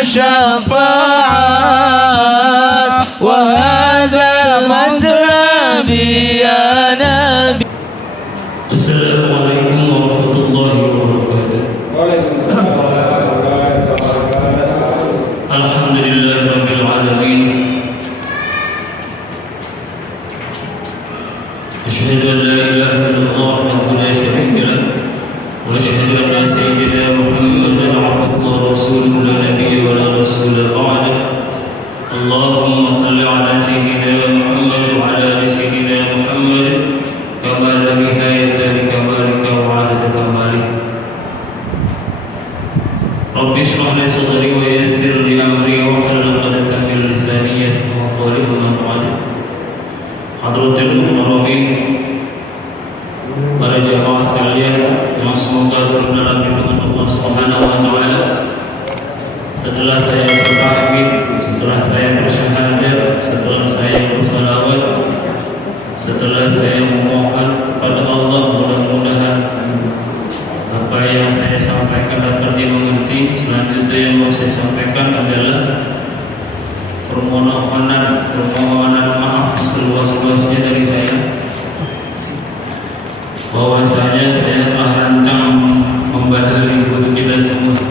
الشفاعات وهذا مطلبي يا نبي. Assalamualaikum warahmatullahi wabarakatuh. Alhamdulillahi rabbil alamin. Asyhadu an la ilaha illallah wahdahu la syarika lah wa asyhadu anna sayyidina Muhammadan abduhu wa rasuluhu la nabiyya wa la rasula ba'dah. Allahumma salli ala sayyidina Muhammad wa ala ali sayyidina Muhammad kama la nihayata li kamalika wa adada kamalik. Rabbi shrah li sadri wa yassir li amri wa hlul 'uqdatam min lisani yafqahu qawli. Amma ba'd. Hadratul muhtaromin, para jamaah sekalian yang semoga selalu dalam lindungan Allah Subhanahu wa taala. Setelah saya bertahmid, setelah saya bersyahadat, setelah saya bersalawat, setelah saya memohon kepada Allah, mudah-mudahan apa yang saya sampaikan dapat dimengerti. Selanjutnya yang mau saya sampaikan adalah permohonan maaf seluas-luasnya dari saya, bahwasanya saya telah rancang membadali guru kita semua.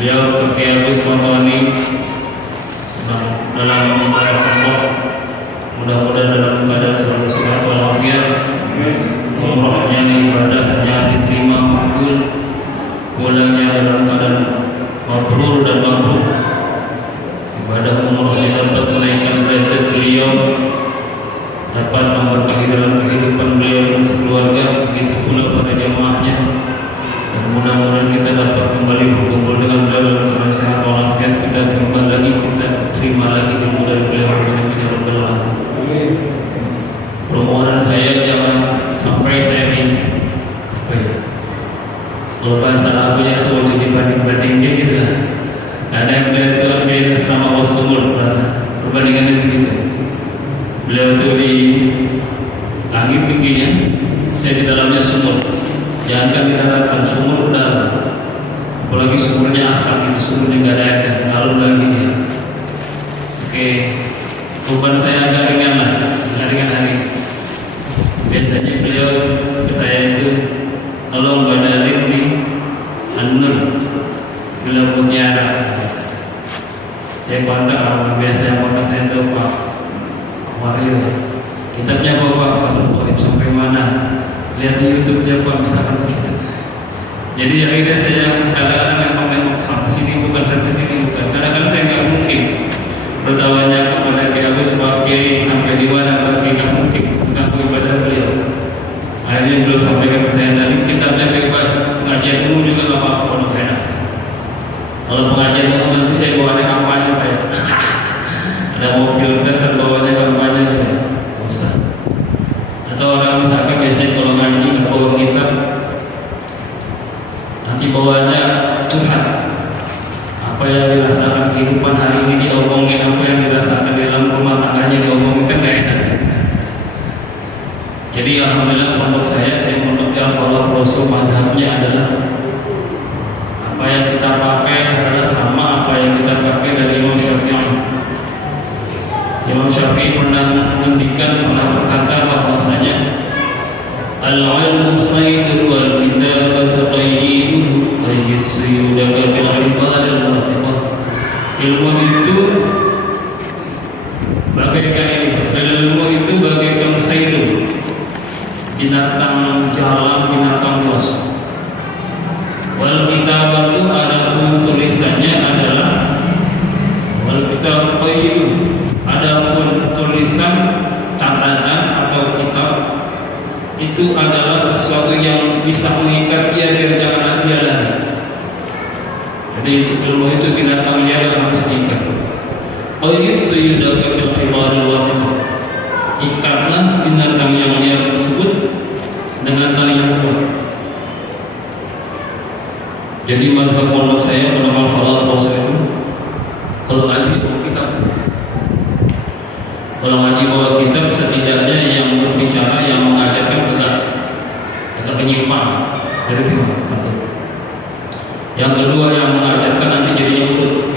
Beliau Kiai Agus Mawani dalam keadaan Allah, mudah-mudahan dalam keadaan selalu sehat walafiat, umrahnya ibadahnya diterima makbul, pulangnya dalam keadaan mabrur dan mabrur. Ibadah umrahnya dapat menaikkan derajat beliau, dapat memberkahi dalam kehidupan beliau dan sekeluarga, begitu pula pada jamaahnya. Dan mudah-mudahan kita dapat kembali berkumpul dengan beliau dalam keadaan sehat walafiat. Kita terima lagi, kita terima lagi ilmu dari beliau. Permohonan saya jangan sampai saya ini apa ya, kalau bahasa Arabnya itu waktu dibanding-bandingnya gitu lah. Ada yang beliau itu ambil sama Rasul, perbandingannya begitu. Beliau itu di langit tingginya, saya di dalamnya sumur. Jangan diharapkan sumur dalam, apalagi sumurnya asam itu, sumurnya nggak ada air, lalu lagi ya. Oke, beban saya agak ringan lah, ringan hari. Biasanya beliau ke saya itu, tolong badalin nih An-Nur Gelar Mutiara. Saya kontak orang biasa yang kontak saya itu Pak Wahyu, kitabnya apa Pak? Fathul Qorib sampai mana? Lihat di YouTube-nya Pak, misalkan begitu. Jadi akhirnya saya kadang-kadang memang sampai sini bukan, sampai sini bukan. Kadang-kadang saya nggak mungkin bertawanya kepada Kiai Agus sebagai sampai di mana, tapi nggak mungkin mengganggu ibadah beliau. Akhirnya beliau sampaikan ke saya tadi, kitabnya bebas, pengajian umum juga nggak apa-apa kalau enak. Kalau pengajian umum nanti saya bawa ada kampanye saya. Ada mobil dasar bawanya kampanye saya. Usah. Atau orang misalkan biasanya kalau ngaji nggak bawa kitab, nanti bawanya curhat. Apa yang dirasakan kehidupan hari ini diomongin, apa yang dirasakan di dalam rumah tangganya diomongin, kan gak enak. Jadi alhamdulillah pondok saya pondok Al-Falah Rasul, madhabnya adalah apa yang kita pakai adalah sama apa yang kita pakai dari Imam Syafi'i. Imam Syafi'i pernah berkata bahwasanya al-ilmu sayyidun wal kitabatu qayyiduhu qayyid sayyidaka bil ibadil wathiqah. Ilmu itu bagaikan sayyidun, binatang jalan, binatang buas. Wal kitabatu, adapun tulisannya adalah wal kitab qayyid, adapun tulisan catatan atau kitab itu adalah sesuatu yang bisa mengikat dia biar jangan dia lari. Jadi ilmu itu binatang dia harus diikat. Qayyid sayyidaka bil ibadil wathiqah, ikatlah binatang yang dia tersebut dengan tali yang kuat. Jadi mazhab pondok saya pada Al-Falah Rasul itu, kalau ngaji bawa kitab, kalau ngaji bawa kitab setidaknya yang berbicara, yang mengajarkan tetap penyimpang dari itu satu. Yang kedua yang mengajarkan nanti jadinya urut.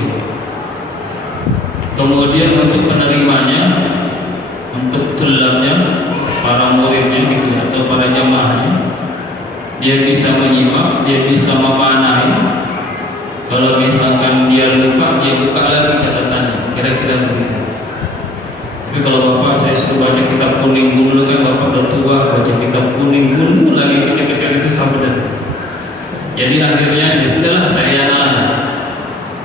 dia bisa menyimak, dia bisa memanai. Kalau misalkan dia lupa, dia buka lagi catatannya, kira-kira begitu. Tapi kalau Bapak saya suruh baca kitab kuning dulu, kan Bapak udah tua, baca kitab kuning dulu lagi kecil-kecil itu sampai. Jadi akhirnya ya sudahlah,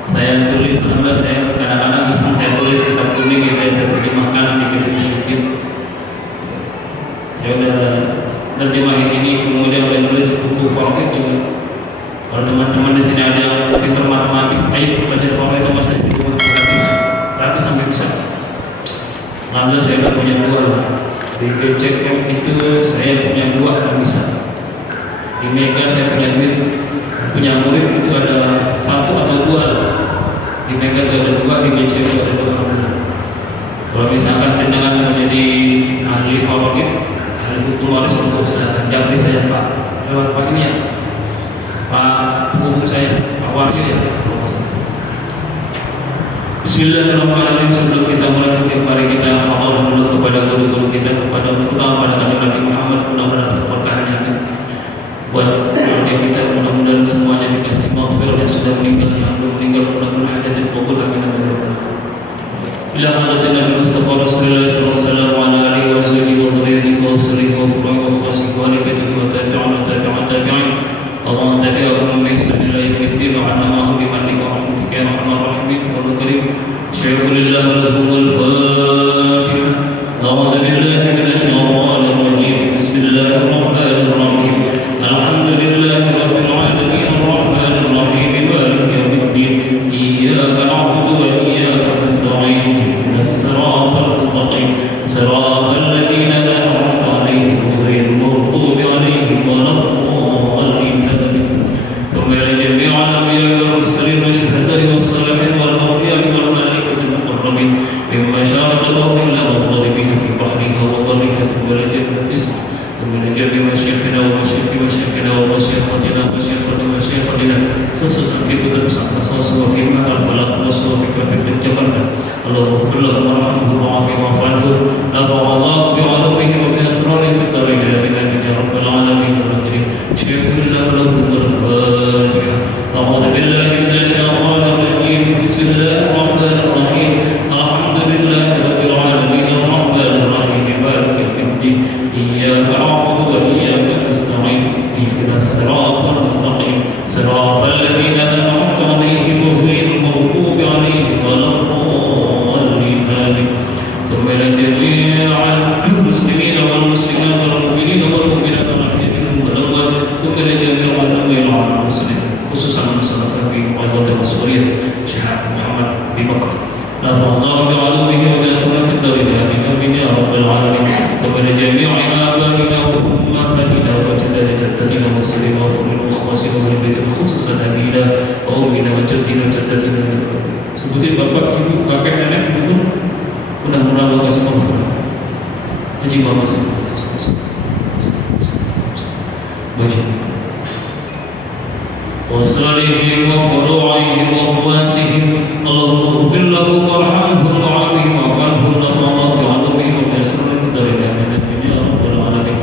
saya tulis nama, saya kadang-kadang iseng saya tulis kitab kuning gitu ya, saya terjemahkan sedikit-sedikit. Saya udah terjemahin ini, kemudian udah nulis buku format juga. Kalau teman-teman di sini ada yang pintar matematik, ayo baca format itu masa di rumah gratis sampai bisa. Alhamdulillah saya udah punya 2. Di GCM itu saya punya 2 yang bisa. Di Mega saya punya murid itu ada 1 atau 2. Di Mega itu ada 2, di GCM itu ada 2. Kalau misalkan jenengan menjadi ahli format, ahli hukum waris untuk saya jamri saya Pak. Lewat Pak ini ya, Pak hukum saya, Pak Wahyu ya. Bismillahirrahmanirrahim. Sebelum kita mulai, mari kita mohon dulu kepada guru-guru kita, kepada terutama pada kanjeng Nabi Muhammad, mudah-mudahan berkahnya buat keluarga kita, mudah-mudahan semuanya dikasih maghfirah, yang sudah meninggal, yang belum meninggal, mudah-mudahan hajatnya kabul, amin amin ya rabbal alamin. Ila hadatin Nabi Mustafa Rasulullah sallallahu alaihi wasallam wa dhurriyyatihi wa sirrihi wa furu'ihi wa khawasihi wa ali baitihi wa tabi'in Allahumma tabi'ahum bi ihsan ila yaumiddin wa 'anna ma'ahum bi mannika wa rahmatika ya arhamar rahimin wa karim. Syukur lillahi lahumul fatihah. A'udzu billahi minasy syaithanir rajim. Bismillahirrahmanirrahim. Alhamdulillahi rabbil alamin arrahmanir rahim maliki yaumiddin. Iyyaka na'budu wa iyyaka nasta'in. Ihdinas siratal mustaqim. Siratal ladzina an'amta 'alaihim ghairil maghdubi 'alaihim waladdallin. ثم إلى جميع الأنبياء والمرسلين والشهداء والصالحين والأولياء والملائكة المقربين مما شارك الله إلا مطالبها في بحرها وبرها ثم إلى جنة ثم إلى جنب مشايخنا ومشايخنا ومشايختنا ومشايختنا خصوصا في كتب سعد خاصة وفي معنى الفلاح وصوفك في الجبل. اللهم اغفر له وارحمه وعافه واعف عنه نفع الله بعلومه وبأسراره في الدارين آمين يا رب العالمين. شيخ الله له الفاتحة. أعوذ بالله من الشيطان الرجيم. بسم الله الرحمن الرحيم. الحمد لله رب العالمين الرحمن الرحيم مالك يوم الدين. إياك نعبد وإياك نستعين. اهدنا الصراط المستقيم صراط الذين أنعمت عليهم غير المغضوب عليهم ولا الضالين آمين. ثم إلى جميع المسلمين والمسلمات والمؤمنين والمؤمنات ثم إلى جميع الأنبياء والمرسلين خصوصا المصطفى في قضاة الرسولية شيخ محمد بن بكر نفع الله بعلومه وبأسراره الدارين آمين يا رب العالمين. ثم إلى جميع آبائنا وأمهاتنا وجداتنا وسرنا وفرنا وخواسنا وولدنا خصوصا أبينا وأمنا وجدنا وجداتنا. Sebutin bapak, ibu, kakek, nenek, dukun, mudah-mudahan Allah kasih maghfirah. Haji bapak وصالحهم وفروعهم وخواسهم اللهم اغفر لهم وارحمهم وعافهم واعف عنهم نفع الله بعلومهم وبأسرارهم في الدارين آمين يا رب العالمين.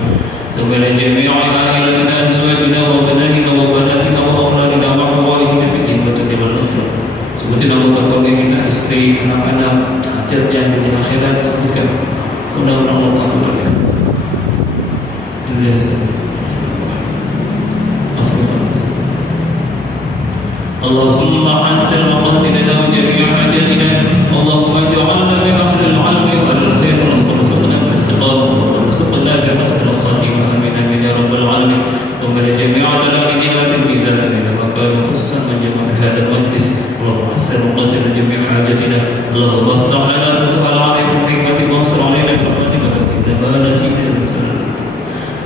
ثم إلى جميع عائلتنا أزواجنا وبناتنا وبناتنا وأولادنا وحوائجنا في الدين والدنيا والآخرة. Sebutin nama berbagai kita, istri, anak-anak, hajat yang di akhirat, sebutkan mudah-mudahan Allah kabulkan. اللهم حسن مقاصدنا وجميع حاجاتنا. اللهم اجعلنا من اهل العلم والخير وارزقنا بالاستقامه وارزقنا بحسن الخاتمه امين امين يا رب العالمين. ثم لجميع تلاميذنا وتلميذاتنا لما كانوا خصوصا من جميع هذا المجلس. اللهم حسن مقاصدنا جميع حاجاتنا. اللهم افتح لنا فتوح العارف وحكمتك وانصر علينا برحمتك وتقبل ما نسينا.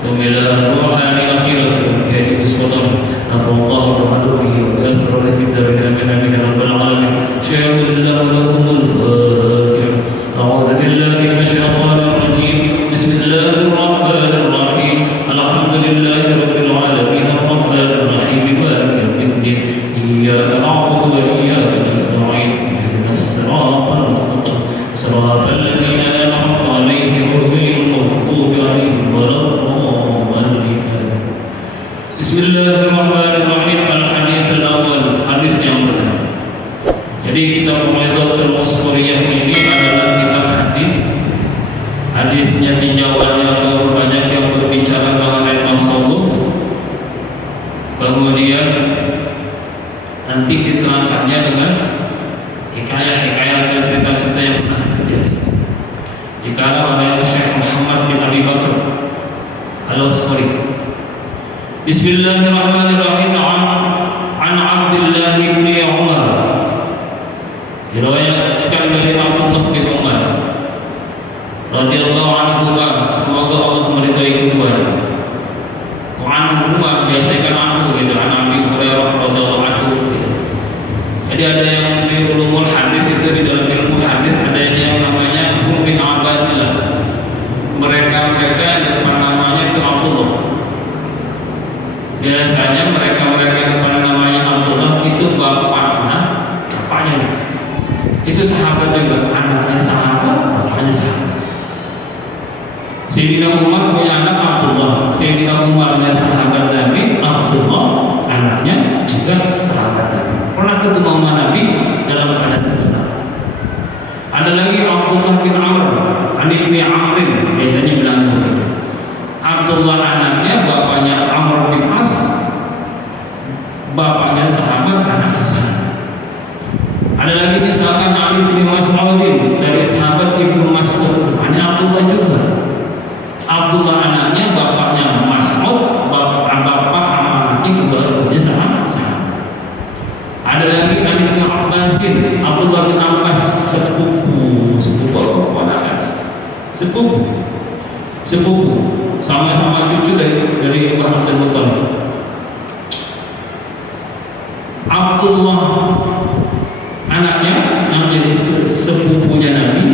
ثم الى الروحان اخيرا بهذه اسوتنا نفع الله بعلومه وبأسراره في الدارين آمين يا رب العالمين. شيخ الله لهم الفاتحة. أعوذ بالله من الشيطان الرجيم. بسم الله الرحمن الرحيم. الحمد لله رب العالمين الرحمن الرحيم مالك يوم الدين. إياك نعبد وإياك نستعين. اهدنا الصراط المستقيم صراط الذين أنعمت عليهم غير المغضوب عليهم ولا الضالين. hadisnya tinjauannya atau banyak yang berbicara mengenai tasawuf, kemudian nanti diterangkannya dengan hikayah-hikayah atau cerita-cerita yang pernah terjadi. Dikarang oleh Syekh Muhammad bin Abi Bakr Al-Asfari. Bismillahirrahmanirrahim. An Abdullah bin Umar, diriwayatkan dari Abdullah bin Umar radhiyallahu anhu, semoga Allah meridhai keduanya. Anhu biasakan anhu gitu, an Abi Hurairah radhiyallahu anhu gitu. Jadi ada yang di ulumul hadis itu, di dalam ilmu hadis ada yang namanya hum bin Abdillah. Mereka yang depan namanya itu Abdullah. Biasanya mereka yang depan namanya Abdullah itu bapaknya itu sahabat juga, anaknya sahabat, bapaknya sahabat. Sayyidina Umar punya anak Abdullah. Sayyidina Umarnya sahabat Nabi, Abdullah anaknya juga sahabat Nabi. Pernah ketemu sama Nabi dalam keadaan Islam. Ada lagi Abdullah bin Amr, adik bin Amrin, biasanya bilang begitu. Abdullah anaknya, bapaknya Amr bin As, bapaknya sahabat, anaknya sahabat. Ada lagi misalkan Ali bin Mas'ud, dari sahabat Ibnu Mas'ud, hanya Abdullah juga. Abdullah anaknya, bapaknya Mas'ud, bapak anaknya kedua-duanya sama. Ada lagi Ali bin Abbasin, Abdullah bin Abbas, sepupu sama-sama cucu dari Ibrahim dan Muttalib. Abdullah anaknya yang jadi sepupunya Nabi,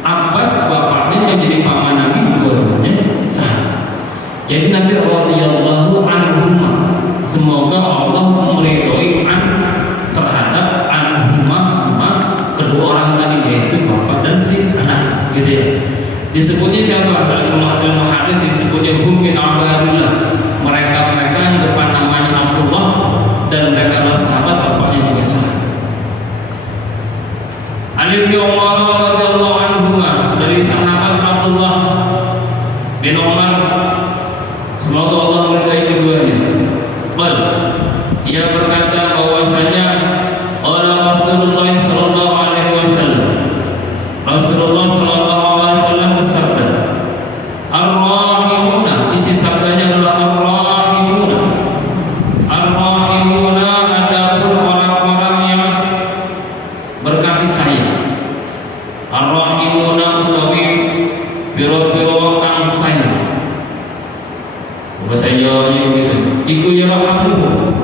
Abbas bapaknya yang jadi paman Nabi, dua-duanya sama. Jadi Nabi radhiyallahu anhuma, semoga Allah meridhoi terhadap anhuma, kedua orang tadi, yaitu bapak dan si anak, gitu ya. Disebutnya siapa? Dalam hadis disebutnya hum bin Abdillah. Mereka yang depan namanya Abdullah dan mereka adalah sahabat, bapaknya juga sahabat. Ali bin Umar radhiyallahu anhu, dari sahabat Abdullah bin Umar, semoga Allah meridhai keduanya. Ia berkata bahwasanya Rasulullah sallallahu alaihi wasallam, Rasulullah sallallahu alaihi wasallam bersabda, ar-rahimuna, isi sabdanya adalah ar-rahimuna. Ar-rahimuna adapun orang-orang yang berkasih sayang. Ar-rahimuna utawi biro-biro kang sayang. Bahasa Jawanya begitu. Iku yarhamuhum,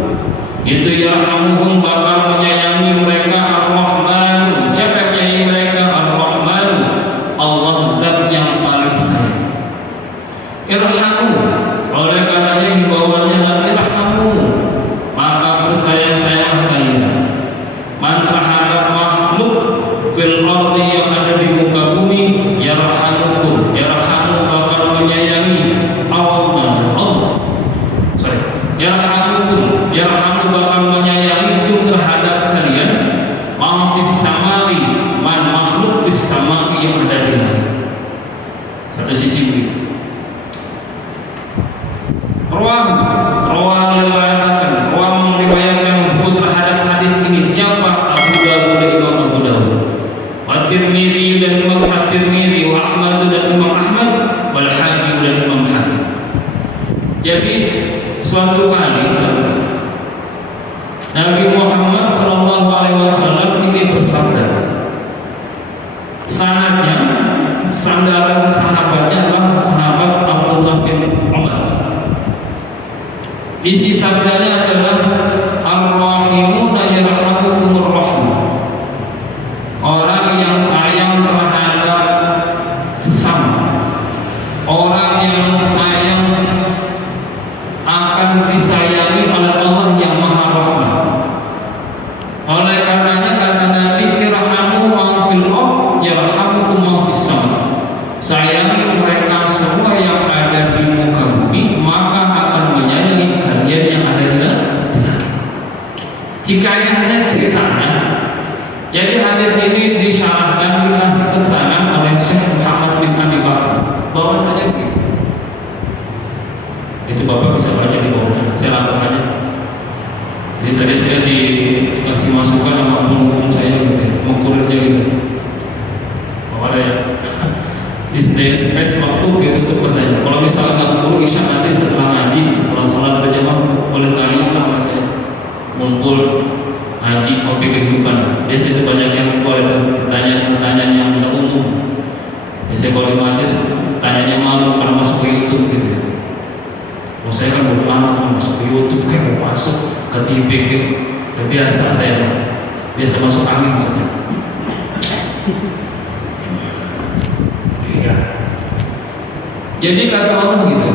itu yarhamuhum bakal menyayangi mereka. Ar-Rahman, siapa yang menyayangi mereka? Ar-Rahman, Allah zat yang paling sayang. Irhamu, oleh karenanya himbauannya adalah irhamu, maka bersayang-sayang kalian. Man terhadap makhluk fil ardi, yang ada di muka bumi, yarhamukum, yarhamu bakal menyayangi yarhamu bakal menyayangi itu terhadap kalian. Ma'fis samari, man makhluk fis samari, yang ada di langit. Satu sisi begitu. Meriwayatkan terhadap hadis ini siapa? Abu Dawud dan Imam Abu Dawud, At-Tirmidzi dan Imam At-Tirmidzi, wa Ahmad dan Imam Ahmad, wal Hakim dan Imam Hakim. Jadi suatu kali Nabi Muhammad sallallahu alaihi wasallam ini bersabda, sandaran sahabatnya adalah sahabat Abdullah bin Umar. Isi sabdanya adalah ar-rahimuna yarhamukumur rahmah. Orang yang sayang terhadap sesama, orang yang sayang akan disayangi oleh Allah yang Maha Rahman. Oleh karenanya kata Nabi, irhamu man fil ardh yarhamukum man fis sama. Sayangi mereka semua yang ada di muka bumi, maka akan menyayangi kalian yang ada di dalam. Hikayahnya, ceritanya. Jadi hadis ini disyarahkan, dikasih keterangan oleh Syekh Muhammad bin Abi Bakr Bapak bisa baca di bawahnya, saya lapor aja. Jadi tadi saya dikasih masukan sama penghukum saya gitu ya, mau kurirnya gitu. Bahwa ada ya di space waktu gitu untuk bertanya. Kalau misalnya nggak perlu isya nanti setelah ngaji, setelah sholat berjamaah boleh tanya sama saya. Mumpul ngaji kopi kehidupan. Biasanya itu banyak yang boleh pertanyaan yang umum. Biasanya kalau di majlis tanyanya malu karena masuk ke YouTube gitu ya. Kalau saya kan butuh anak masuk ke YouTube kayak mau masuk ke TV gitu. Biasa saya biasa masuk angin misalnya. Ya. Jadi kata Allah gitu,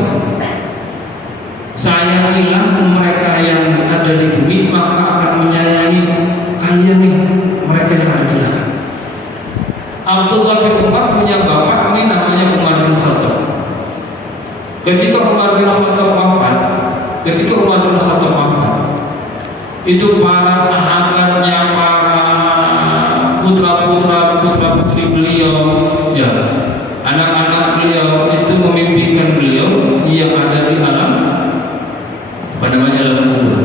saya hilang mereka yang ada di bumi maka akan menyayangi kalian nih, mereka yang ada di langit. Abdullah bin Umar punya bapak ini namanya Umar bin Khattab. Ketika Umar bin Khattab wafat, itu para sahabatnya, para putra-putri beliau, ya, anak-anak beliau itu memimpikan beliau yang ada di alam alam kubur.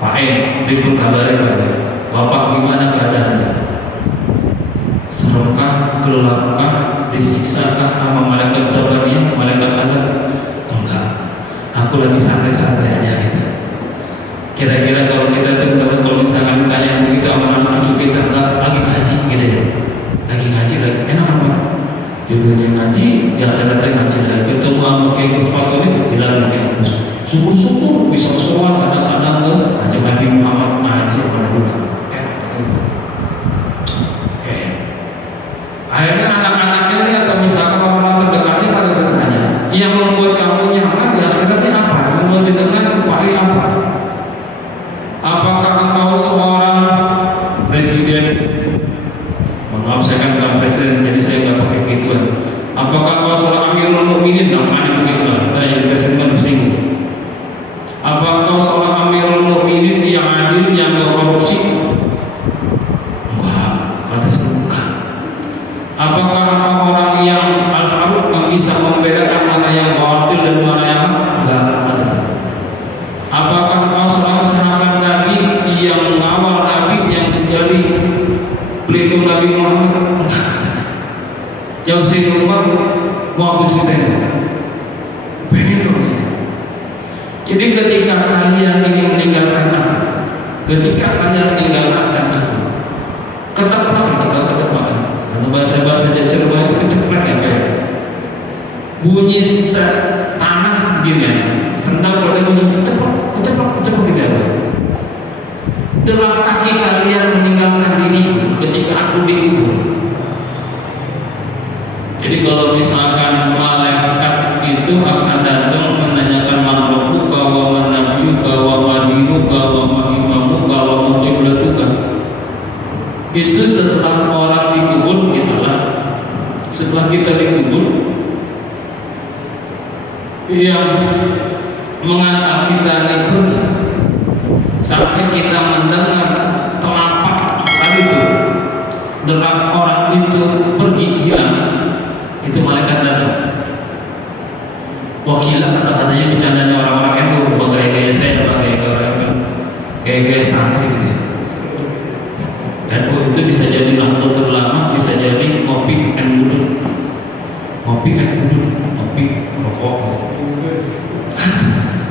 Pak ribut kabarnya Bapak gimana keadaannya? Seremkah, gelapkah, disiksakah sama malaikat sabarnya, malaikat adab? Enggak, aku lagi santai-santai aja gitu. Kira-kira kalau kita teman-teman kalau misalkan tanya begitu sama anak cucu kita, lagi ngaji gitu ya, lagi ngaji lagi enak kan Pak? Dia ngaji, dia akhiratnya ngaji lagi. Ketemu sama kayak sepatu ini bilang kayak syukur-syukur bisa soal kadang-kadang ke kanjeng Nabi Muhammad ngaji pada dulu. Akhirnya anak-anaknya ini atau misalkan orang terdekatnya pada bertanya, yang membuat kamu nyaman di akhiratnya apa? Membuat jenengan upaya apa? Apakah engkau seorang presiden? Maaf saya kan bukan presiden, jadi saya nggak pakai gituan. Apakah engkau seorang Amirul Mukminin? Namanya begitu lah. Saya jadi presiden kan bersinggung. Apakah engkau seorang Amirul Mukminin yang adil, yang nggak korupsi? Wah, kata saya bukan. Apakah engkau orang yang Al-Faruq yang bisa membedakan mana yang batil dan mana yang enggak? Kata saya. Apakah engkau seorang sahabat Nabi yang mengawal Nabi yang menjadi pelindung Nabi Muhammad? Jauh saya lupa mau aku ceritain. Pengen dong. Jadi ketika kalian ingin meninggalkan aku, ketepatan, kalau bahasa Jawa itu keceplak ya kayak bunyi tanah gini ya, sendal kalau bunyi cepat gitu ya. Derap kaki kalian meninggalkan diriku ketika aku dikubur. Jadi kalau misalkan malaikat itu akan datang menanyakan man rabbuka wa man nabiyuka wa ma dinuka wa ma imamuka wa ma qiblatuka. Itu setelah orang dikubur kita lah. Setelah kita dikubur, yang mengantar kita ini pergi sampai kita mendengar telapak tadi itu derap orang itu pergi hilang. Itu malaikat datang. Wakilah kata-katanya bercandanya orang-orang itu gaya-gaya saya pakai gaya-gaya santri gitu ya. Dan itu bisa jadi lagu terlama, bisa jadi kopi and buduk, kopi rokok,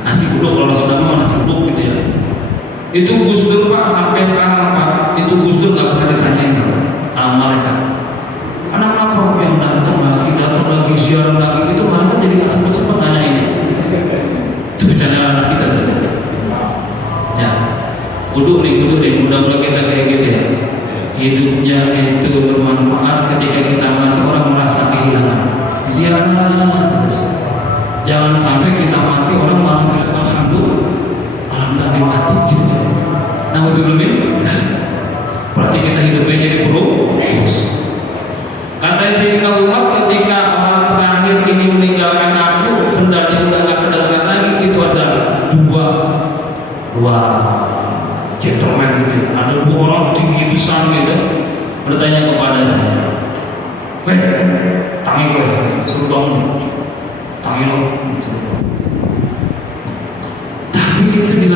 nasi buduk kalau sudah mau nasi buduk gitu ya. Itu Gus Dur Pak sampai sekarang Pak, itu Gus Dur nggak pernah ditanyain malaikat. Anak-anak yang datang lagi ziarah lagi itu malah jadi nggak sempat nanya ini. Itu bercanda anak kita tuh. Ya, buduk nih, mudah-mudahan kita kayak gitu ya. Hidupnya itu bermanfaat ketika kita mati orang merasa kehilangan. Ziarah terus. Jangan sampai kita mati orang malah bilang alhamdulillah mati gitu. Nah betul berarti kita hidupnya jadi buruk terus. Kata Sayyidina Umar ketika orang terakhir ini meninggalkan aku, sendalnya udah gak kedengaran lagi, itu ada dua gentleman gitu. Ada dua orang tinggi besar gitu bertanya kepada saya, tangi gue, suruh dong, tangi lo.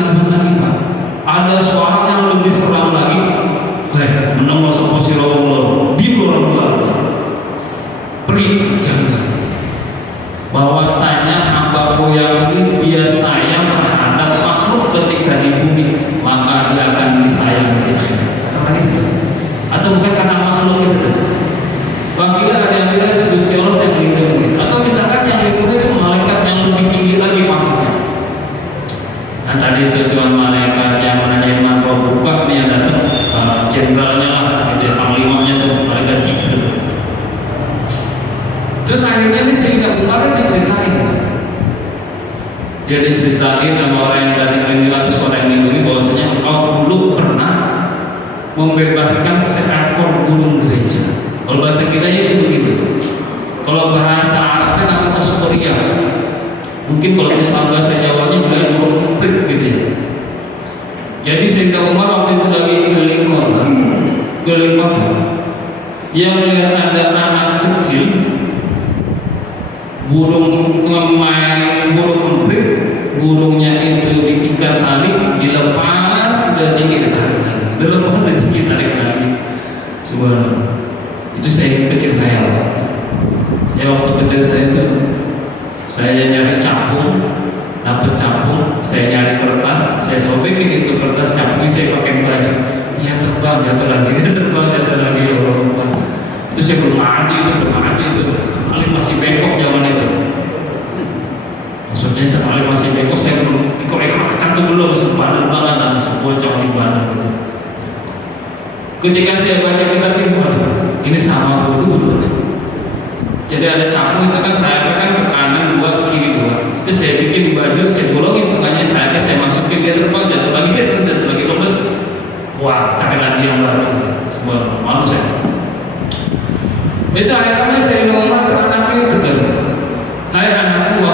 kapan lagi Pak? Ada suara yang lebih seram lagi. Menengok sopo sirolong di luar beri jangan. Bahwasanya hamba yang ini dia sayang terhadap makhluk ketika di bumi, maka dia akan disayang di akhirat. Apa itu? Atau bukan karena makhluk itu? Bagi ada yang bilang itu Gusti Allah yang melindungi. Atau misalkan yang dilindungi itu malaikat yang lebih tinggi lagi makhluknya. Nah tadi tujuan malaikat yang menanyain mantra buka nih yang datang jenderalnya lah, gitu, panglimanya tuh malaikat Jibril. Terus akhirnya ini sehingga kemarin diceritain. Dia diceritain sama orang yang tadi melindungi atau orang yang melindungi bahwasanya engkau dulu pernah membebaskan seekor burung gereja. Kalau bahasa kita itu begitu. Kalau bahasa Arabnya namanya Astoria. Mungkin kalau misalnya bahasa Jawanya bilang burung emprit gitu ya. Jadi Sayyidina Umar waktu itu lagi keliling kota, dia melihat ada anak kecil burung ngemain burung emprit, burungnya itu diikat tali, dilepas sudah tinggi tarik lagi, dilepas sudah tinggi tarik lagi. Subhanallah. Itu saya kecil saya waktu kecil saya itu saya nyari capung, dapat capung, saya nyari kertas, saya sobekin itu kertas capungnya saya pakai baju, dia terbang jatuh lagi, ya Allah. Itu saya belum ngaji itu, paling masih bengkok zaman itu. Maksudnya sekali masih bengkok saya belum ikut cantum belum sepadan banget dan sebuah masih badan gitu. Ketika saya baca kitab ini, ini sama dulu. Jadi ada capung itu kan saya kan ke kanan dua, ke kiri dua. Itu saya bikin baju, saya bolongin tengahnya, saya masukin dia terbang, jatuh lagi lemes. Wah, cari lagi yang baru. Semua malu saya. Itu akhirnya saya ngomong ke anak ini tegar. Hai anakku,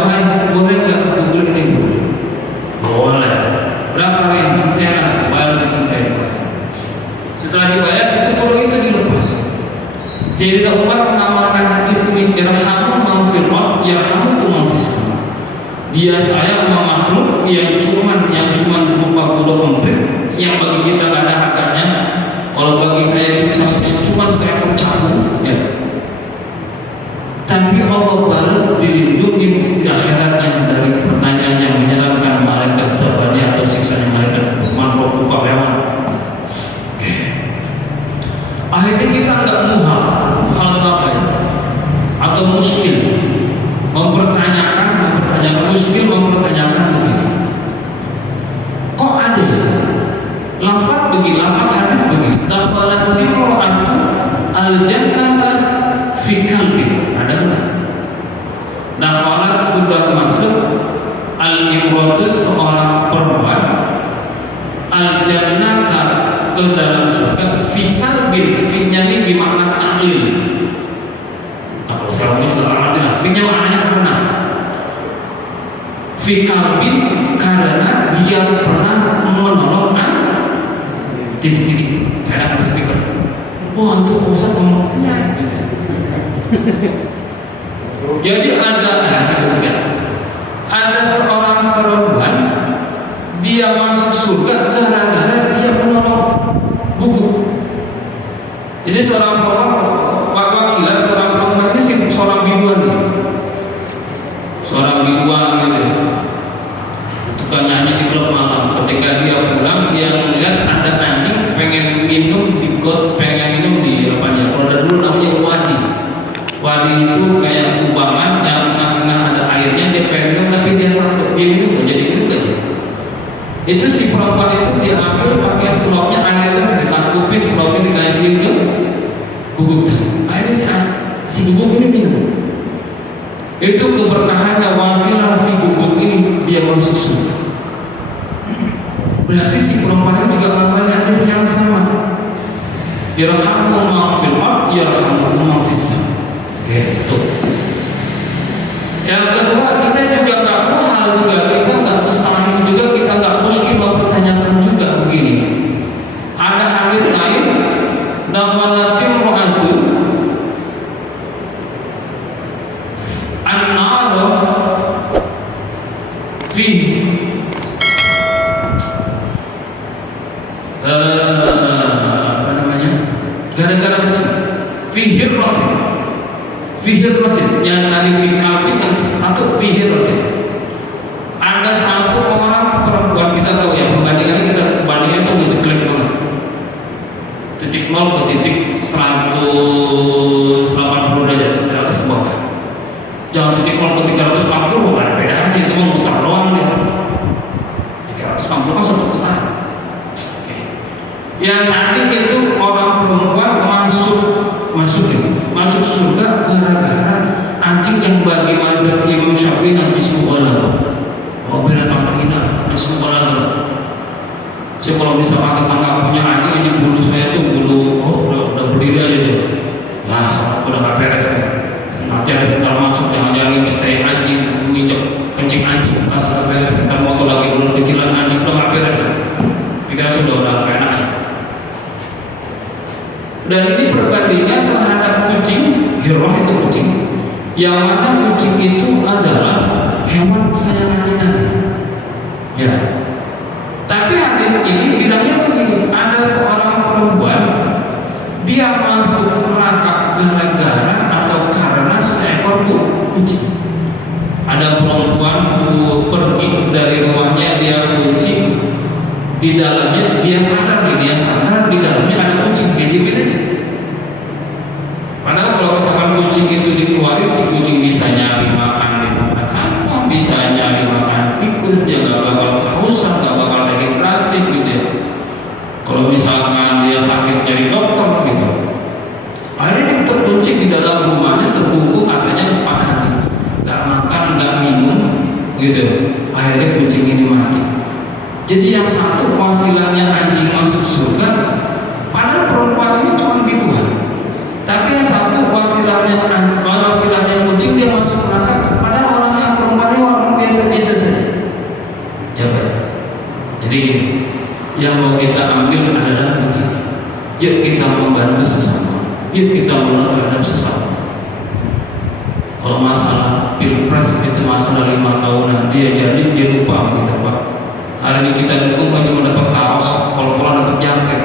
boleh nggak aku beli ini? Boleh. Berapa ini? Cincin, bayar cincin. Setelah dibayar itu burung itu dilepas. Sayyidina Umar menamakan hadis ini irhamu man fil ard yarhamukum man fis sama. Dia sayang sama makhluk yang cuma berupa burung emprit yang bagi kita tidak ada harganya. Kalau bagi saya itu sampai cuma seekor capung ya. Tapi Allah balas dilindungi di akhiratnya dari pertanyaan yang menyeramkan malaikat sabarnya atau siksanya malaikat makhluk buka hewan. Akhirnya kita nggak muhal apa ya? Atau muskil mempertanyakan begini. Kok ada ya? Lafaz begini, lafaz hadis begini. Dakhalat imra'atu al-jannata fi qalbi. Ada nggak? Dakhalat sudah masuk al-imra'atu seorang perempuan al-jannata ke dalam surga fi qalbi. Fi-nya ini bermakna ta'lil. Kalau sekarang ini tidak arti lah. Fi-nya maknanya karena fi qalbi karena dia pernah menolong titik-titik. Ada kan speaker. Wah itu Ustaz ngomongnya. Jadi ada seorang perempuan dia masuk surga gara-gara dia menolong gugur. Jadi seorang perempuan, seorang perempuan ini seorang biduan nih. Seorang biduan gitu ya. Itu kan nyanyi di klub malam. Ketika dia pulang, dia melihat ada anjing pengen minum di got, pengen minum di apanya. Kalau ada dulu namanya wadi. Wadi itu kayak kubangan yang tengah-tengah ada airnya, dia pengen minum tapi dia takut dia minum jadi minum aja. Itu si perempuan itu dia ambil pakai slopnya airnya ditakupin, slopnya dikasih ke guguk tadi. Akhirnya si guguk ini minum. Itu keberkahannya wasilah si guguk ini dia masuk surga. Berarti si perempuan itu juga melakukan hadis yang sama. Yarhamu man fil ard yarhamu man fis sama. Oke, stop. Yang kedua, kita juga nggak muhal juga, kita nggak mustahil juga, kita nggak mungkin mempertanyakan juga begini. Ada hadis lain, dakhalatil mu'addu an-nar fi Fihirrotin yang tadi fikal yang satu fihirrotin. Ada satu orang perempuan, kita tahu ya, pembandingan itu udah jelek banget. Titik 0 ke titik 180 derajat dari atas ke bawah. Jangan titik 0 ke 340, nggak ada bedanya, itu mau muter doang dia. 360 kan satu putaran. Oke. Yang tadi itu orang perempuan masuk surga gara-gara anjing yang bagi mazhab Imam Syafi'i nanti semua binatang terhina, semua saya kalau misalkan tetangga punya anjing bulu saya tuh udah berdiri aja tuh. Nah, udah gak beres kan. Nanti ada sebentar masuk yang nginjek anjing, nginjek kencing anjing, udah beres. Sebentar motor lagi belum dikilan anjing, udah gak beres kan. Pikir sudah udah enak. Dan ini perbandingan terhadap kucing, hirwah itu kucing. Yang mana kucing itu adalah hewan kesayangannya Nabi. Ya. Tapi hadis ini bilangnya begini, ada seorang perempuan dia masuk neraka gara-gara atau karena seekor kucing. Ada perempuan pergi dari rumahnya, dia kucing di dalamnya, dia sadar di dalamnya ada kucing, dia diamin aja. Padahal kalau misalkan kucing itu dikeluarin, si kucing bisa nyari makan di tempat sampah, bisa nyari makan tikus, dia nggak bakal kehausan, nggak bakal dehidrasi gitu ya. Kalau misalkan dia sakit nyari dokter gitu, akhirnya dia terkunci di dalam rumahnya, terkungkung katanya 4 hari, nggak makan, nggak minum gitu. Akhirnya kucing ini mati. Jadi yang satu wasilahnya anjing masuk surga, padahal perempuan ini cuma biduan. Tapi yang satu wasilahnya kucing, dia masuk neraka. Padahal orang yang perempuan ini orang biasa-biasa saja. Ya baik. Jadi yang mau kita ambil adalah begini. Yuk kita membantu sesama. Yuk kita menolong terhadap sesama. Kalau masalah pilpres itu masalah 5 tahunan, dia jadi dia lupa kita Pak. Hari ini kita dukung cuma dapat kaos, pol-polan dapat jaket,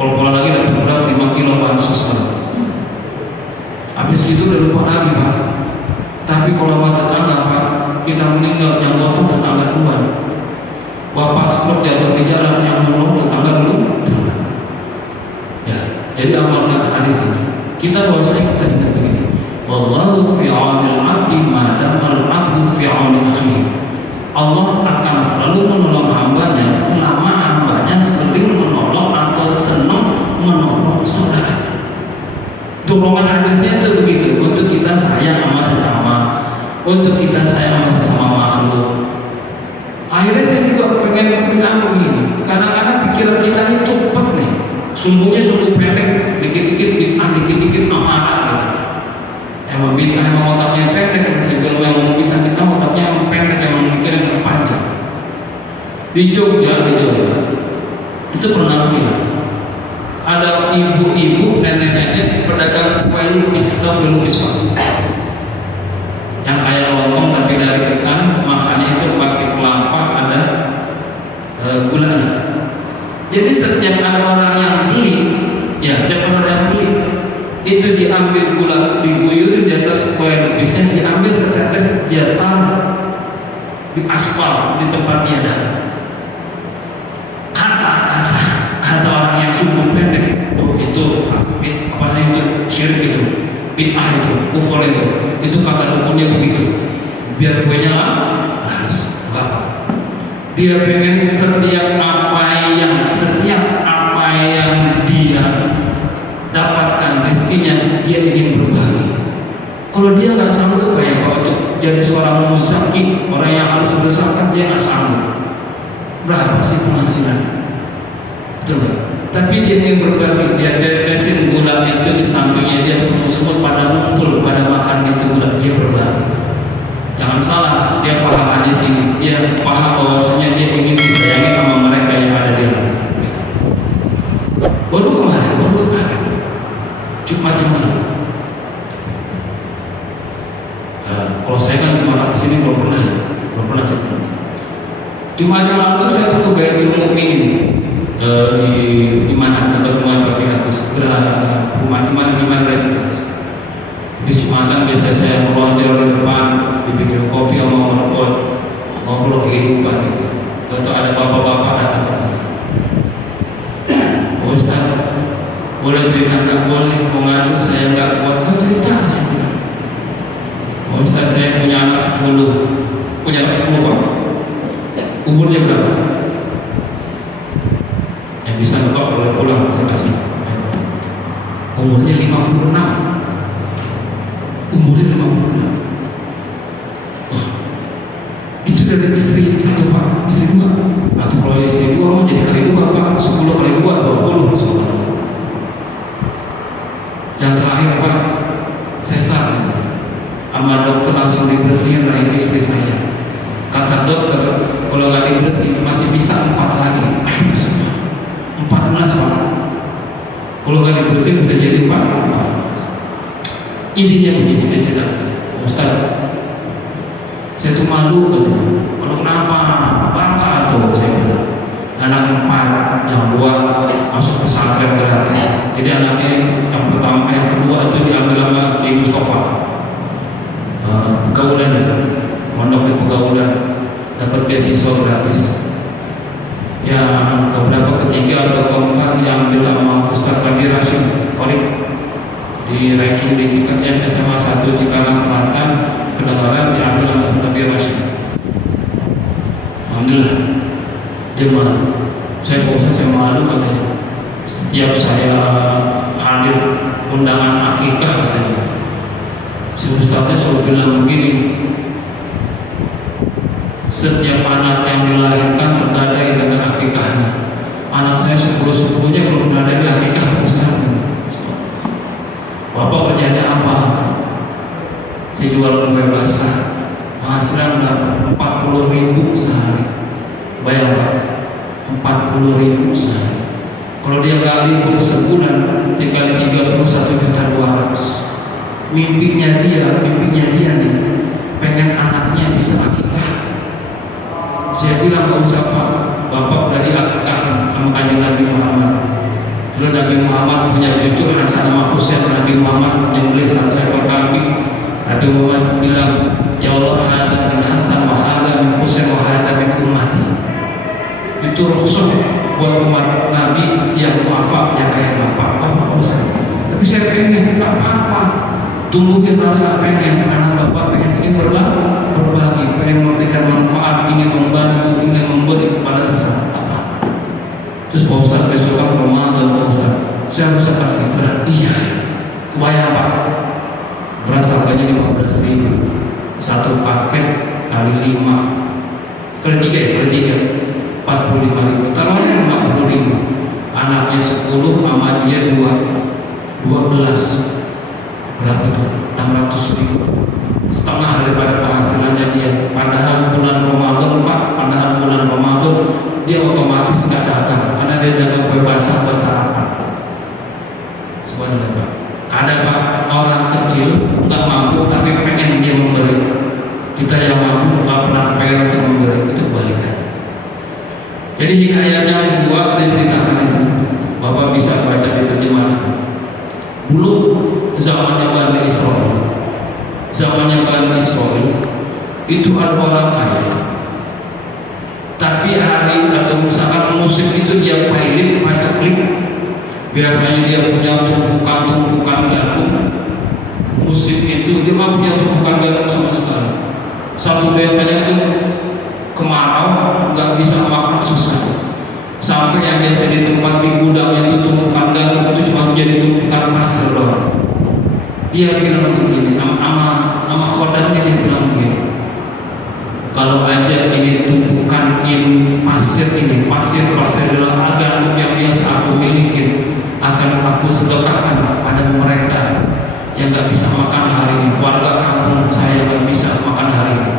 pol-polan lagi dapat beras 5 kilo bansos kan. Habis itu udah lupa lagi Pak. Tapi kalau sama tetangga Pak, kita meninggal yang potong tetangga duluan. Bapak sport jatuh di jalan yang menolong tetangga dulu. Ya, jadi amalkan hadis ini. Kita bahwasanya kita ingat begini. Wallahu fi 'aunil 'abdi ma damal 'abdu fi 'auni akhihi. Allah akan selalu menolong hambanya selama hambanya sering menolong atau senang menolong saudara. Dorongan hadisnya itu begitu, untuk kita sayang sama sesama, untuk kita sayang sama sesama makhluk. Akhirnya saya juga pengen bilang begini, kadang-kadang pikiran kita ini cepat nih, sumbunya sumbu pendek, dikit-dikit bid'ah, dikit-dikit amarah gitu. Emang bid'ah emang otaknya pendek, misalnya kalau yang mau bid'ah otaknya emang pendek, emang pikiran panjang. Di Jogja itu pernah bilang, ada ibu-ibu nenek-nenek pedagang kue lupis, yang kayak lontong tapi dari ketan, makannya itu pakai kelapa, ada gulanya. Jadi setiap ada orang yang beli, itu diambil gula, diguyurin di atas kue lupisnya, diambil setetes, dia taruh di aspal di tempat dia ada. Kata orang yang sumbu pendek, oh itu syirik itu, bid'ah itu, kufur itu kata dukunnya begitu. Biar kuenya laris, dia pengen setiap apa yang dia dapatkan rezekinya, dia ingin berbagi. Kalau dia nggak sanggup kayak kalau jadi seorang muzaki, orang yang harus berzakat, dia nggak sanggup. Berapa sih penghasilan? Betul. Tapi dia ingin berbagi, dia tetesin gula itu di sampingnya, dia semut-semut pada ngumpul, pada makan itu gula, dia berbagi. Jangan salah, dia paham hadis ini, dia paham bahwasanya dia ingin disayangi sama mereka yang ada di dalam. Baru kemarin, Jumat yang mana? Kalau saya kan Jumat kesini belum pernah saya pernah. Jumat yang lalu saya ke Baitul Mukminin di mana tempat rumah Fatihah berapa iman resiko. Di Jumatan biasa saya keluar dari depan, dibikin kopi sama merokok, ngobrol kehidupan gitu. Tentu ada bapak-bapak datang ke sana. Ustaz, boleh cerita nggak? Boleh, mau ngadu saya nggak kuat. Kau cerita saya bilang. Ustaz, saya punya anak 10 Pak. Umurnya berapa? Yang bisa nebak boleh pulang, saya kasih. Umurnya 56. Umurnya 56. Itu dari istri 1 Pak, istri 2. Atau kalau istri 2 jadi kali 2 Pak, 10 kali 2 20 sebenarnya. Yang terakhir Pak, sesar. Sama dokter langsung dibersihin rahim istri saya. Kata dokter, kalau nggak dibersihin masih bisa 4 lagi. 14 Pak. Kalau nggak dibersihin bisa jadi 14. Intinya begini, dia cerita Ustaz, saya tuh malu katanya. Kalau kenapa? Bangga tuh saya bilang. Anak 4, yang 2 masuk pesantren gratis. Jadi anaknya yang pertama, yang kedua itu diambil sama Ki Mustafa. Pegaulan ya, mondok di Pegaulan, dapat beasiswa gratis. Yang beberapa ketiga atau keempat diambil sama Ustaz Kadir Rashid Korik. Di ranking di Cikarang SMA 1 Cikarang Selatan, kedengaran diambil sama Ustaz Rashid. Alhamdulillah dia malu. Saya bosan, saya malu katanya. Setiap saya hadir undangan akikah katanya, si Ustaznya selalu bilang begini, setiap anak yang dilahirkan terdadai dengan akikahnya. Anak saya 10-10-nya belum terdadai akikah Ustaz. Bapak kerjanya apa? Saya jual kue basah, penghasilan dapat 40.000 sehari. Bayang Pak, 40.000 sehari. Kalau dia kali sebulan, dikali 31.200.000. Mimpinya dia nih, pengen anaknya bisa akikah. Saya bilang nggak usah Pak, Bapak dari akikah sama Kanjeng Nabi Muhammad. Dulu Nabi Muhammad punya cucu Hasan sama Husain. Nabi Muhammad menyembelih 1 ekor kambing. Nabi Muhammad bilang, Ya Allah, hada min Hasan wa hada min Husain wa hada min ummati. Itu khusus buat umat Nabi yang muafak, yang kayak Bapak Husain. Tapi saya pengen, nggak apa-apa, tumbuhin rasa pengen, karena Bapak ingin berbagi, pengen memberikan manfaat, ingin membantu, ingin memberi kepada sesama. Terus Pak Ustaz besok kan Ramadan, Pak Ustaz, saya harus zakat fitrah. Iya, kebayang Pak, beras harganya 15.000, 1 paket kali 5, kali 3 45.000, taruhnya 50.000. Anaknya 10, sama dia 12, berapa tuh? 600.000, setengah daripada penghasilannya dia. Padahal bulan Ramadan Pak, dia otomatis nggak datang karena dia dagang kue basah buat sarapan. Sebenarnya Pak, ada Pak orang kecil nggak mampu tapi pengen dia memberi. Kita yang mampu nggak pernah pengen untuk memberi, itu kebalikan. Jadi hikayatnya membuat diceritakan itu, Bapak bisa baca di terjemahan. Dulu zamannya Bani Israil itu ada orang kaya, tapi hari atau misalkan musik itu dia pilih paceklik. Biasanya dia punya tumpukan jagung. Musik itu dia nggak punya tumpukan jagung sama sekali. Satu biasanya itu kemarau, nggak bisa makan, susah. Sampai yang biasa di tempat di gudangnya itu tumpukan jagung itu cuma menjadi tumpukan pasir doang. Dia bilang begini, sama khodamnya dia bilang begini, kalau aja ini tumpukan ini pasir adalah gandum yang biasa aku miliki, akan aku sedekahkan pada mereka yang nggak bisa makan hari ini, warga kampung saya nggak bisa makan hari ini.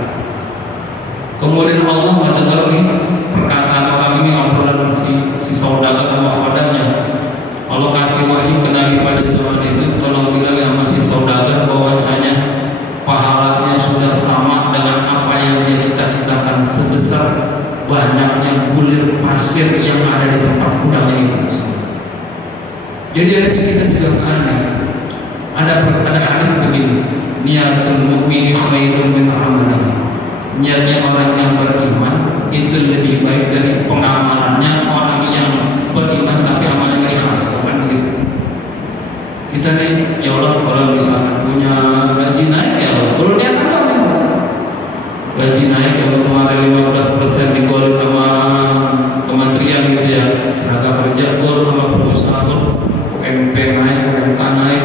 Kemudian Allah mendengar nih perkataan orang ini, obrolan si saudagar sama khodamnya. Allah kasih wahyu ke Nabi pada zaman itu, tolong bilang yang masih saudagar bahwasanya pahalanya sudah sama dengan apa yang dia cita-citakan, sebesar banyaknya bulir pasir yang ada di tempat gudangnya itu. Jadi akhirnya kita juga aneh. Ada hadis begini, niatul mu'mini khairun min amalihi. Niatnya orang yang beriman itu lebih baik dari pengamalannya orang yang beriman tapi amalnya nggak ikhlas, bukan gitu. Kita nih, ya Allah, kalau misalkan punya gaji naik, ya Allah, kalau niat enggak nih, gaji naik kalau kemarin 15% digolong sama kementerian gitu ya, tenaga kerja gol sama pengusaha gol, UMP naik, UMK naik,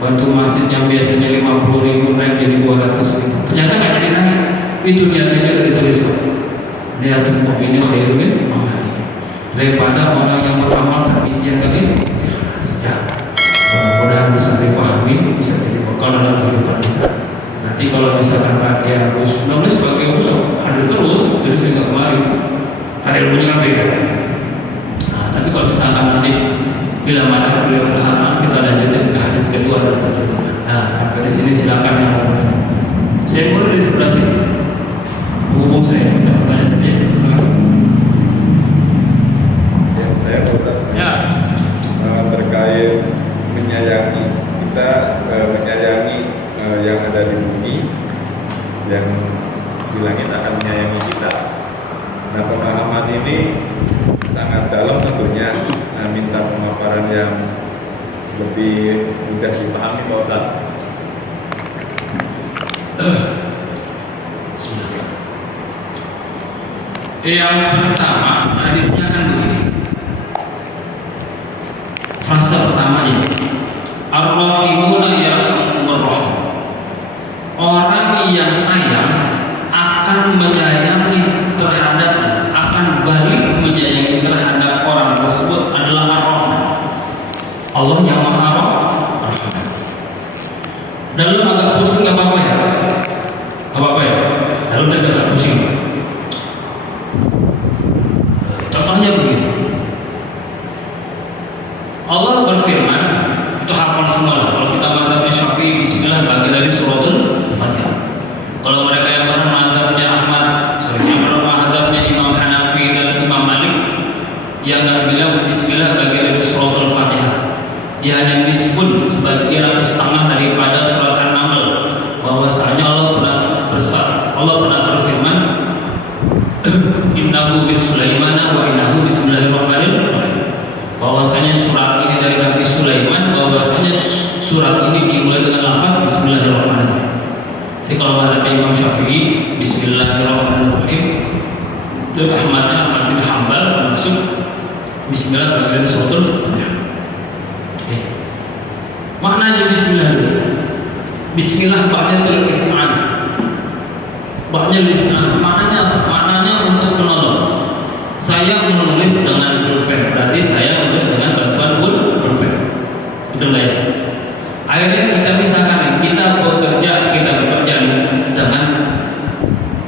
bantu masjid yang biasanya 50.000 naik jadi 200.000. Ternyata nggak jadi naik. Itu niatnya udah ditulis. Niatul mu'mini khairun min amalihi. Daripada orang yang beramal tapi dia nggak ikhlas. Ya, mudah-mudahan bisa dipahami, bisa jadi bekal dalam kehidupan kita. Nanti kalau misalkan pakaian harus nulis pakai usul, ada terus, jadi saya nggak kemarin. Ada ilmunya kan beda. Nah, tapi kalau misalkan nanti bila mana beliau berharap kita lanjutin ke hadis kedua dan seterusnya. Nah, sampai di sini silakan yang mau bertanya. Saya mulai dari sebelah sini. Hubung saya minta pertanyaan tadi. Ya, saya Ustaz. Ya. Terkait menyayangi, kita menyayangi yang ada di bumi, yang di langit akan menyayangi kita. Nah, pemahaman ini sangat dalam tentunya. Nah, minta pemaparan yang lebih mudah dipahami Pak Ustaz. Yang pertama, hadisnya kan begini. Fase pertamanya, ar-rahimuna yarhamumur rahim. Orang yang sayang akan menyayangi terhadapnya, akan balik menyayangi terhadap orang tersebut adalah ar-rahman. Allah yang Maha Rahman. Dalam agak pusing nggak apa-apa ya? Nggak apa-apa ya? Dalam agak pusing. Contohnya begini, Allah berfirman, itu hafal semua. Kalau kita mazhabnya Syafi'i, Bismillah bagi dari suratul Fatihah. Kalau mereka yang mazhabnya Ahmad, yang mazhabnya Imam Hanafi dan Imam Malik, yang nggak bilang Bismillah bagi dari suratul Fatihah, dia hanya nisbun sebagian atau setengah daripada surat An-Naml, bahwasanya Allah pernah berfirman, innahu min Sulaimana wa innahu bismillahirrahmanirrahim. Bahwasanya surat ini dari Nabi Sulaiman, bahwasanya surat ini dimulai dengan lafaz bismillahirrahmanirrahim. Jadi kalau ada Imam Syafi'i bismillahirrahmanirrahim, itu Ahmad bin Hanbal maksud bismillah bagian suratul Fatihah. Maknanya bismillah dulu. Bismillah ba'nya terlalu isti'anah. Ba'nya isti'anah. Maknanya apa? Maknanya untuk menolong. Saya menulis dengan pulpen, berarti saya menulis dengan bantuan pulpen. Betul nggak ya? Akhirnya kita misalkan kita bekerja dengan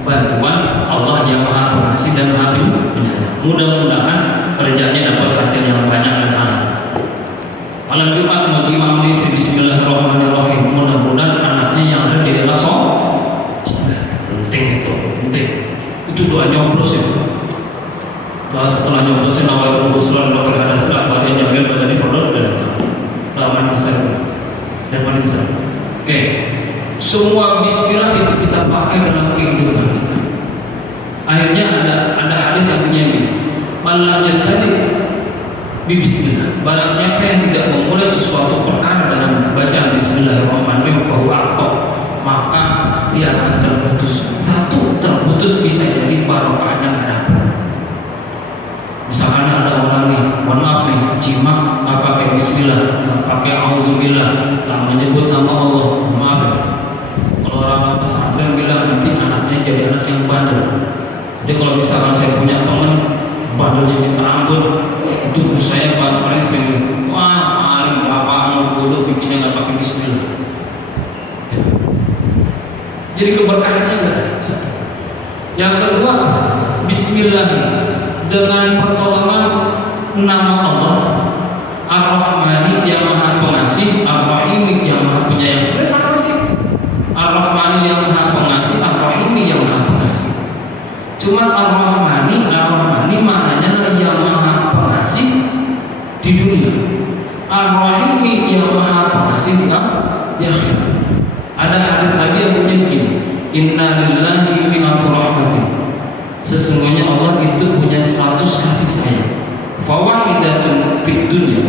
bantuan Allah yang Maha Pengasih dan Maha Penyayang. Mudah-mudahan kerjanya dapat hasil yang banyak dan halal. Malam Jumat mengimami bismillahirrahmanirrahim. Mudah-mudahan anaknya yang ada di dalam penting itu, penting. Itu doa nyoblos ya. Doa setelah nyoblosin awal usulan dokter ada sahabat yang jamin badan ini produk dan doa besar dan paling besar. Oke, semua bismillah itu kita pakai dalam kehidupan kita. Akhirnya ada hadis yang begini, malamnya tadi bismillah. Barang siapa yang tidak memulai sesuatu perkara dalam bacaan bismillahirrahmanirrahim, maka dia akan terputus. Satu, terputus bisa jadi barokahnya nggak dapat. Misalkan ada orang nih, mohon maaf nih, jimat nggak pakai bismillah, nggak pakai auzubillah, tak menyebut nama Allah, maaf ya. Kalau orang pesantren bilang nanti anaknya jadi anak yang bandel. Jadi kalau misalkan saya punya teman bandelnya minta ampun, itu saya paling sering, wah paling bapak bodoh bikinnya nggak pakai bismillah. Jadi keberkahannya enggak ada. Yang kedua, bismillah dengan pertolongan nama Allah Ar-Rahmani yang Maha Pengasih, Ar-Rahimi yang Maha Penyayang. Sebenarnya sama sih. Ar-Rahmani yang Maha Pengasih, Ar-Rahimi yang Maha Pengasih. Cuma Ar-Rahmani maknanya yang Maha Pengasih di dunia. Inna lillahi mi'atu rahmatin. Sesungguhnya Allah itu punya 100 kasih sayang. Fawahidatun fid dunya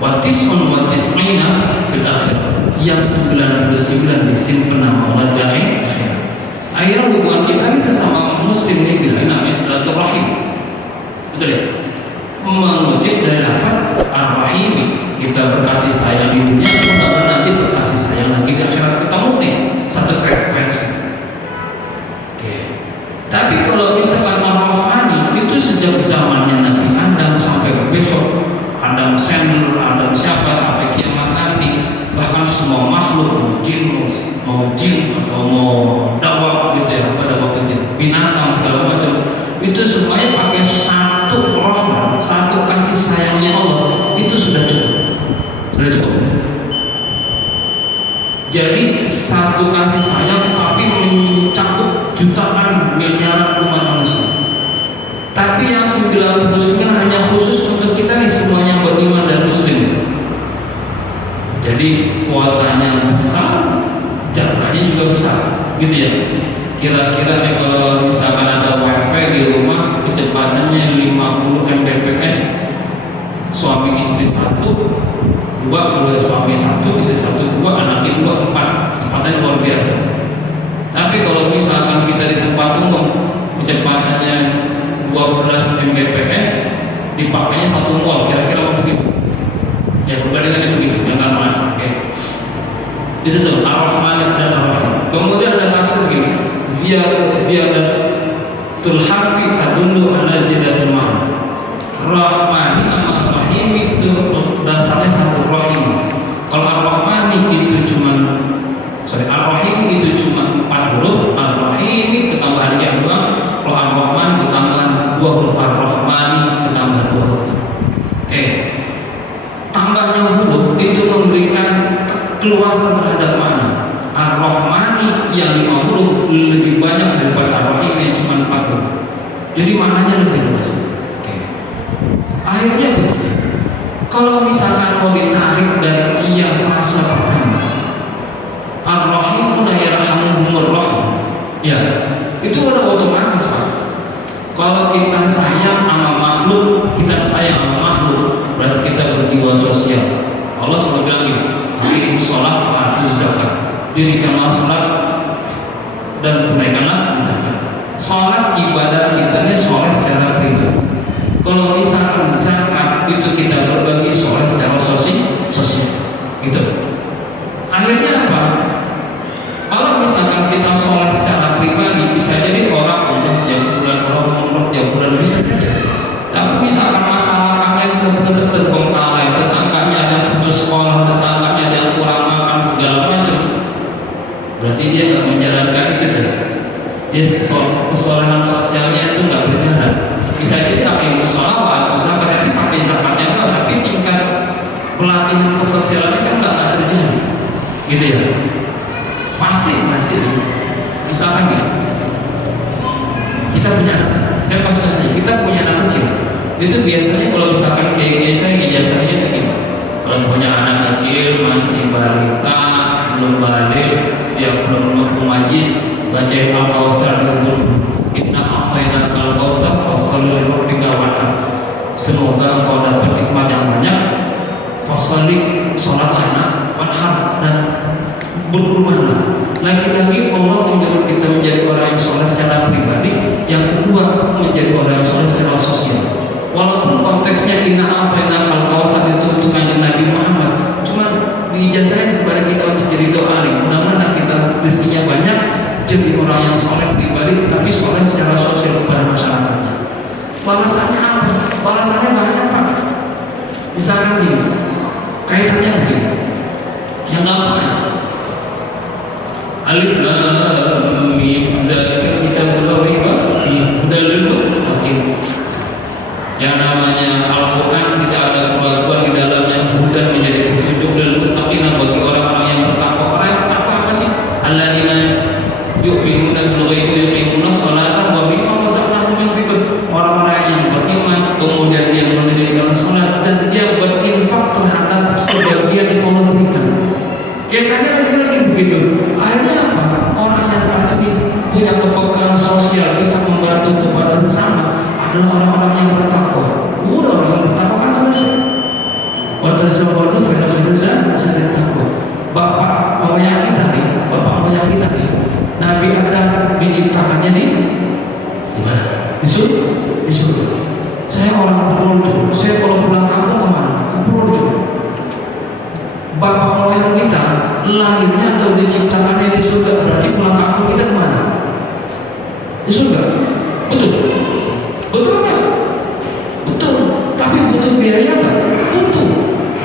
wa tis'un wa tis'ina fil akhirah. Yang 99 disimpan nama Allah di akhirat. Akhirnya hubungan kita ini sesama muslim ini bilang namanya silaturahim. Betul ya? Mengutip dari lafaz ar-rahim, kita berkasih sayang di dunia, kita nanti berkasih sayang lagi di akhirat. Ketemu nih satu frekuensi. Oke. Tapi kalau misalkan ar-rahmani itu sejak zamannya Nabi Adam sampai besok, Adam Sandler, Adam siapa sampai kiamat nanti, bahkan semua makhluk mau jin atau mau dawab gitu ya, pada waktu itu binatang segala macam, itu semuanya pakai satu rahmat, satu kasih sayangnya Allah, itu sudah cukup. Jadi satu kasih sayang tapi mencakup jutaan miliaran umat manusia. Tapi yang 99 hanya khusus untuk kita nih, semuanya beriman dan muslim. Jadi kuotanya besar, jangkanya juga besar, gitu ya. Kira-kira nih kalau misalkan ada wifi di rumah, kecepatannya 50 Mbps, suami istri 1, 2, suami 1, istri 1, 2, anaknya 2, 4, kecepatannya luar biasa. Tapi kalau misalkan kita di tempat umum, kecepatannya 12 Mbps, dipakainya 1 mall, kira-kira begitu. Ya, perbandingannya begitu, jangan main. Oke. Itu tuh ar-Rahman dan ar-Rahim. Kemudian ada tafsir gini, ziyadatul harfi tadullu ala ziyadatul ma'na. Rahmani sama Rahim itu dasarnya satu rahim. Kalau ar-Rahmani itu ar-Rahim itu cuma 4 huruf, ar-Rahim ketambahan yang 2, kalau ar-Rahman ketambahan 2 huruf, ar-Rahmani ketambahan 2 huruf. Oke. Tambahnya huruf itu memberikan keluasan terhadap makna. Ar-Rahmani yang 5 huruf lebih banyak daripada ar-Rahim yang cuma 4 huruf. Jadi maknanya lebih luas. Oke. Akhirnya begini. Kalau misalkan mau ditarik dari yang fase pertama, ar-Rahim la yarhamuhumur rahim. Ya, itu udah otomatis, Pak. Kalau kita sayang sama makhluk, kita sayang sama makhluk, berarti kita berjiwa sosial. Allah SWT bilang, sholat wa atuz zakat. Dirikanlah sholat dan tunaikanlah zakat. Sholat ibadah kita ini sholat secara pribadi. Kalau misalkan zakat itu kita berbagi sholat secara sosial, gitu. Akhirnya apa? Kalau misalkan kita sholat secara pribadi, bisa jadi orang umroh jam bulan, orang umroh jam bulan, bisa saja. Tapi misalkan masalah kalian terbengkalai, tetangganya ada yang putus sekolah, tetangganya ada yang kurang makan segala macam, berarti dia nggak menjalankan itu kan? Dia kesolehan sosialnya itu nggak berjalan. Bisa jadi apa yang musola atau zakat, tapi sampai zakatnya nggak, tapi tingkat pelatihan kesosialan itu nggak terjadi, gitu ya. Pasti misalkan gitu, kita punya anak, saya pasti kita punya anak kecil, itu biasanya kalau misalkan kayak saya ijazahnya begini, kalau punya anak kecil masih balita, belum balik, dia belum majis, baca Al-Kautsar dulu, inna a'tainaka al-Kautsar fasholli lirabbika wanhar. Semoga engkau dapat nikmat yang banyak, fasholli, sholat anak, wanhar, dan berkurbanlah. Lagi-lagi Allah menyuruh kita menjadi orang yang sholat secara pribadi. Yang kedua, menjadi orang yang sholat secara sosial. Walaupun konteksnya inna a'tainaka al-Kautsar itu untuk kanjeng Nabi Muhammad, cuma diijazahkan kepada kita untuk jadi doa nih. Mudah-mudahan kita rezekinya banyak, jadi orang yang sholat pribadi, tapi sholat secara sosial kepada masyarakatnya. Balasannya apa? Balasannya banyak, Pak. Misalkan nih, kaitannya begini. Yang apa? Alif lam mim, dzalika kitabul la raiba fihi hudal lil muttaqin. Yang namanya Al-Qur'an tidak ada keraguan di dalamnya, hudan menjadi petunjuk lil muttaqin, bagi orang-orang yang bertakwa. Orang yang bertakwa apa sih? Alladzina yu'minuna bil ghaibi wa yuqimuna sholata wa mimma razaqnahum yunfiqun. Orang-orang yang beriman kemudian dia mendirikan salat dan dia berinfak terhadap sebagian yang Allah berikan. Kaitannya lagi begitu. Akhirnya apa? Orang yang tadi tempatnya di mana? Di surga. Saya orang Purworejo, saya kalau pulang kampung kemana? Ke Purworejo. Bapak moyang kita lahirnya atau diciptakannya di surga, berarti pulang kampung kita kemana? Di surga. Betul? Betul nggak? Betul. Tapi butuh biaya nggak? Butuh.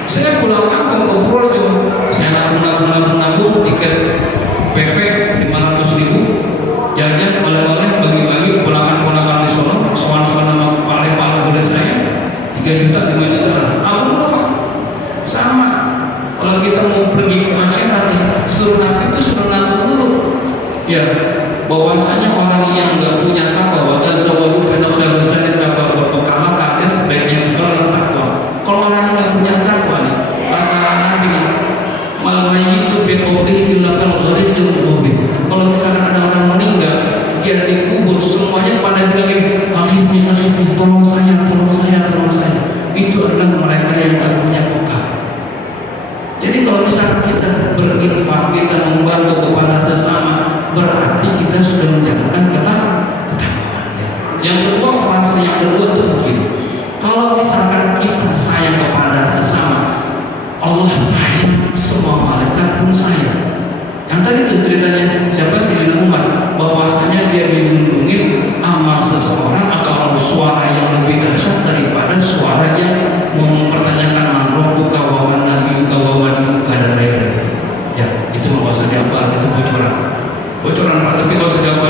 Saya pulang kampung ke Purworejo, saya nabung tiket PP 500.000, jajan oleh-oleh bagi-bagi ponakan-ponakan di sono, soan-soan sama pale-pale muda saya 3 juta 5 juta. Nabung berapa? Sama. Kalau kita mau pergi ke masyarakat, suruh Nabi itu suruh nabung dulu. Ya, bahwasanya orang yang nggak punya takwa, tazawwadu fa inna khairal zadi taqwa, berbekal kalian sebaiknya bekal takwa. Kalau orang yang nggak punya takwa nih, kata Nabi, mal mayyitu fi qabrihi illa kal gharijil mughbis. Kalau misalkan ada orang meninggal, dia dikubur semuanya pada bilang, "Akhifni, tolong saya." Itu adalah mereka yang nggak punya bekal. Jadi kalau misalkan kita berinfak, kita membantu kepada sesama, berarti kita sudah menjalankan ketakwaan. Yang kedua, fase yang kedua itu begini. Kalau misalkan kita sayang kepada sesama, Allah sayang, semua malaikat pun sayang. Yang tadi itu ceritanya siapa sih Umar, bahwasanya dia dilindungi amal seseorang atau suara yang lebih dahsyat daripada suara yang mempertanyakan Rabbuka wa man nabiyuka wa ma dinuka dan lain-lain. Ya, itu nggak usah diapa, itu bocoran Pak. Tapi kalau sudah apa?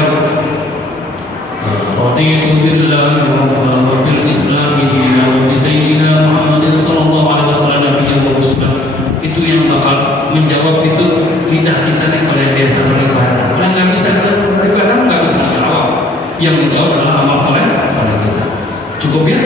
Raditu billahi rabban wa bil islami dinan wa bi sayyidina Muhammadin sallallahu alaihi wasallam nabiyyan wa rasulullah. Itu yang bakal menjawab itu lidah kita nih kalau yang biasa beribadah. Kalau nggak bisa beribadah, nggak bisa ngejawab. Yang dijawab adalah amal soleh kita. Cukup ya?